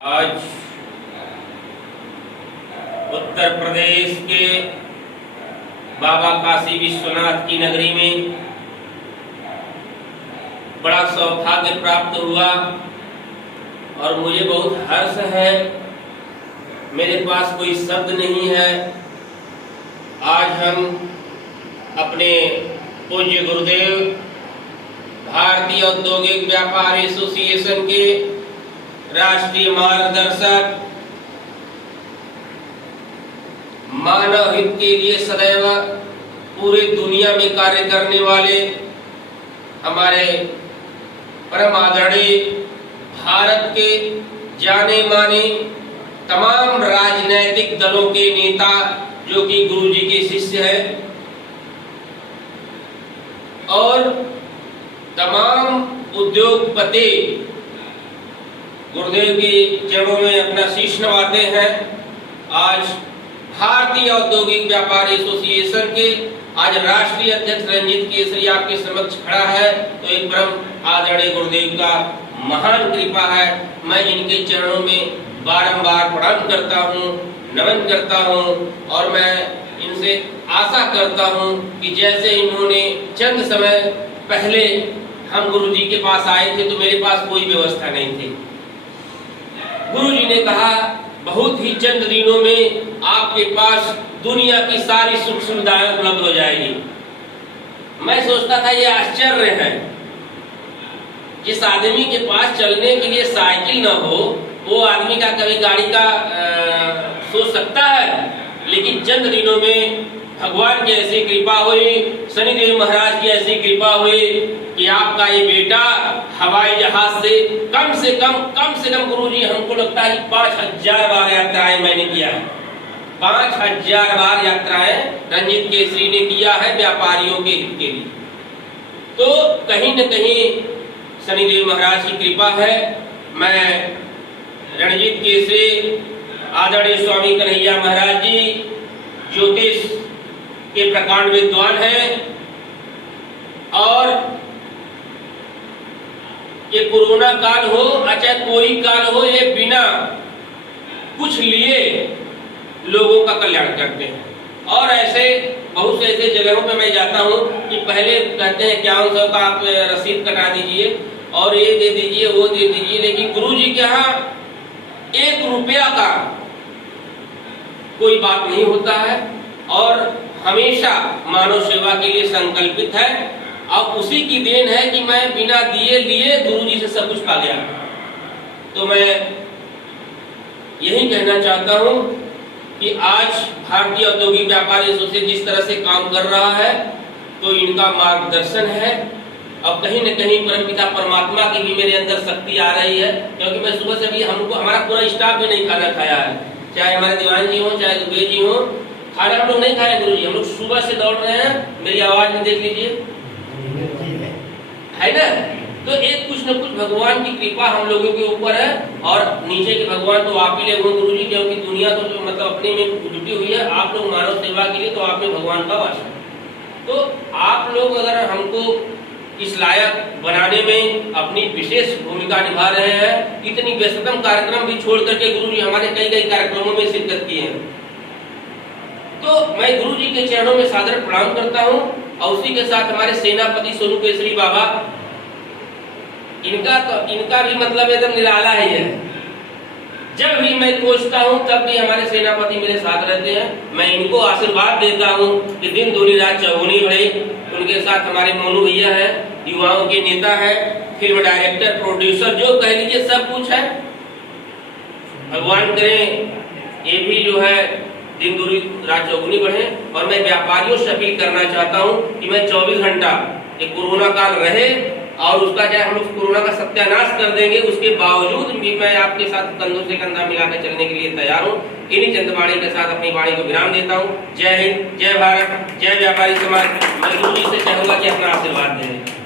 आज उत्तर प्रदेश के बाबा काशी विश्वनाथ की नगरी में बड़ा सौभाग्य प्राप्त हुआ और मुझे बहुत हर्ष है। मेरे पास कोई शब्द नहीं है। आज हम अपने पूज्य गुरुदेव भारतीय औद्योगिक व्यापार एसोसिएशन के राष्ट्रीय मार्गदर्शक, मानव हित के लिए सदैव पूरे दुनिया में कार्य करने वाले हमारे परम आदरणीय भारत के जाने माने तमाम राजनैतिक दलों के नेता जो कि गुरु जी के शिष्य हैं और तमाम उद्योगपति गुरुदेव के चरणों में अपना शीश नवाते हैं। आज भारतीय औद्योगिक व्यापार एसोसिएशन के आज राष्ट्रीय अध्यक्ष रंजीत केसरी आपके समक्ष खड़ा है तो एक परम आदरणीय गुरुदेव का महान कृपा है। मैं इनके चरणों में बारंबार प्रणाम करता हूँ, नमन करता हूँ और मैं इनसे आशा करता हूँ कि जैसे इन्होंने चंद समय पहले हम गुरु जी के पास आए थे तो मेरे पास कोई व्यवस्था नहीं थी। गुरु जी ने कहा बहुत ही चंद दिनों में आपके पास दुनिया की सारी सुख सुविधाएं उपलब्ध हो जाएगी। मैं सोचता था ये आश्चर्य है, जिस आदमी के पास चलने के लिए साइकिल न हो वो आदमी का कभी गाड़ी का सोच सकता है। लेकिन चंद दिनों में भगवान की ऐसी कृपा हुई, शनिदेव महाराज की ऐसी कृपा हुई कि आपका ये बेटा हवाई जहाज से कम से कम गुरुजी हमको लगता है 5000 बार यात्राएं मैंने किया है। 5000 बार यात्राएं रंजीत केसरी ने किया है व्यापारियों के हित के लिए। तो कहीं न कहीं शनिदेव महाराज की कृपा है। मैं रणजीत केसरी आदरणीय स्वामी कन्हैया महाराज जी ज्योतिष के प्रकांड विद्वान हैं और ये कोरोना काल हो चाहे कोई काल हो, ये बिना कुछ लिए लोगों का कल्याण करते हैं। और ऐसे बहुत से ऐसे जगहों पे मैं जाता हूँ कि पहले कहते हैं क्या का आप रसीद कटा दीजिए और ये दे दीजिए वो दे दीजिए, लेकिन गुरु जी के यहाँ 1 रुपया का कोई बात नहीं होता है और हमेशा मानव सेवा के लिए संकल्पित है। अब उसी की देन है कि मैं बिना दिए लिए गुरु जी से सब कुछ पा गया। तो मैं यही कहना चाहता हूँ कि आज भारतीय औद्योगिक व्यापार एसोसिएशन जिस तरह से काम कर रहा है तो इनका मार्गदर्शन है। अब कहीं न कहीं परमपिता परमात्मा की भी मेरे अंदर शक्ति आ रही है, क्योंकि मैं सुबह से भी हमारा पूरा स्टाफ भी नहीं खाना खाया है, चाहे हमारे दीवान जी हो चाहे दुबे जी हो, खाना हम लोग नहीं खाए गुरु जी। हम लोग सुबह से दौड़ रहे हैं, मेरी आवाज में देख लीजिए है ना। तो एक कुछ न कुछ भगवान की कृपा हम लोगों के ऊपर है और नीचे के भगवान तो आप ही लोग गुरु जी, क्योंकि दुनिया तो जो मतलब अपने में जुटी हुई है। आप लोग मानव सेवा के लिए तो आप में भगवान का वास है। तो आप लोग अगर हमको इस लायक बनाने में अपनी विशेष भूमिका निभा रहे हैं, इतनी व्यस्ततम कार्यक्रम भी छोड़ करके गुरु जी हमारे कई कार्यक्रमों में शिरकत किए हैं, तो मैं गुरु जी के चरणों में सादर प्रणाम करता हूँ। और उसी के साथ हमारे सेनापति सोनू केसरी बाबा, इनका भी मतलब एकदम निराला ही है। जब भी मैं सोचता हूँ तब भी हमारे सेनापति मेरे साथ रहते हैं। मैं इनको आशीर्वाद देता हूँ कि दिन दूनी रात चौगुनी बढ़े। उनके साथ हमारे मोनू भैया है, युवाओं के नेता है, फिल्म डायरेक्टर, प्रोड्यूसर, जो कह लीजिए सब कुछ है। भगवान करें ये भी जो है दिन दूनी रात चौगुनी बढ़े। और मैं व्यापारियों से अपील करना चाहता हूँ कि मैं 24 घंटा ये कोरोना काल रहे और उसका चाहे हम लोग कोरोना का सत्यानाश कर देंगे, उसके बावजूद भी मैं आपके साथ कंधों से कंधा मिलाकर चलने के लिए तैयार हूँ। इन्हीं चंद वाणी के साथ अपनी वाणी को विराम देता हूँ। जय हिंद, जय भारत, जय व्यापारी समाज। मैं गुरु जी से चाहूंगा कि अपना आशीर्वाद दें।